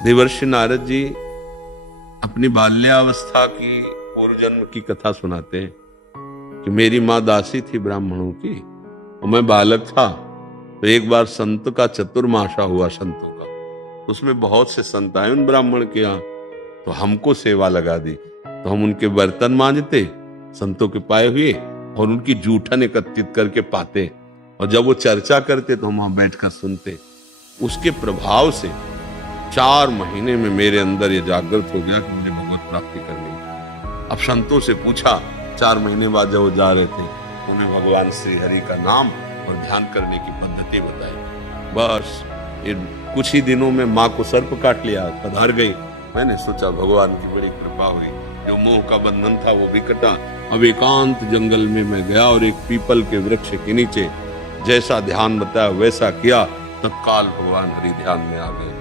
देवर्षि नारद जी अपनी बाल्यावस्था की पूर्व जन्म की कथा सुनाते हैं कि मेरी माँ दासी थी ब्राह्मणों की और मैं बालक था। तो एक बार संत का चतुर्मासा हुआ संतों का, उसमें बहुत से संत आए उन ब्राह्मण के यहाँ, तो हमको सेवा लगा दी। तो हम उनके बर्तन मांजते, संतों के पाए हुए, और उनकी जूठन एकत्रित करके पाते, और जब वो चर्चा करते तो हम वहां बैठकर सुनते। उसके प्रभाव से 4 महीने में मेरे अंदर ये जागृत हो गया कि मुझे भगवत प्राप्ति करनी है। अब संतों से पूछा, 4 महीने बाद जब वो जा रहे थे, उन्हें भगवान श्री हरि का नाम और ध्यान करने की पद्धति बताई। बस कुछ ही दिनों में माँ को सर्प काट लिया, पधार गई। मैंने सोचा भगवान की बड़ी कृपा हुई, जो मोह का बंधन था वो भी कटा। अब एकांत जंगल में मैं गया और एक पीपल के वृक्ष के नीचे जैसा ध्यान बताया वैसा किया, तत्काल भगवान हरि ध्यान में आ गए।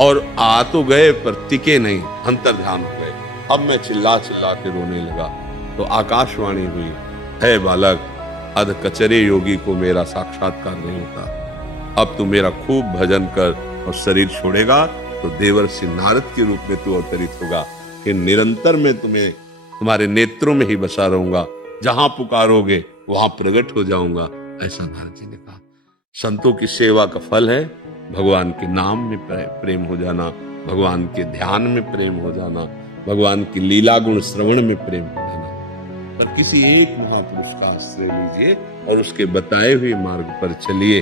और आ तो गए पर टिके नहीं, अंतर ध्यान हो गए। अब मैं चिल्ला चिल्ला के रोने लगा तो आकाशवाणी हुई, है बालक, अध कचरे योगी को मेरा साक्षात्कार नहीं होता। अब तू मेरा खूब भजन कर और शरीर छोड़ेगा तो देवर्षि नारद के रूप में तू अवतरित होगा, कि निरंतर मैं तुम्हें तुम्हारे नेत्रों में ही बसा रहूंगा, जहां पुकारोगे वहां प्रकट हो जाऊंगा। ऐसा नारद जी ने कहा। संतों की सेवा का फल है भगवान के नाम में प्रेम हो जाना, भगवान के ध्यान में प्रेम हो जाना, भगवान की लीला गुण श्रवण में प्रेम हो जाना। पर किसी एक महापुरुष का आश्रय लीजिए और उसके बताए हुए मार्ग पर चलिए।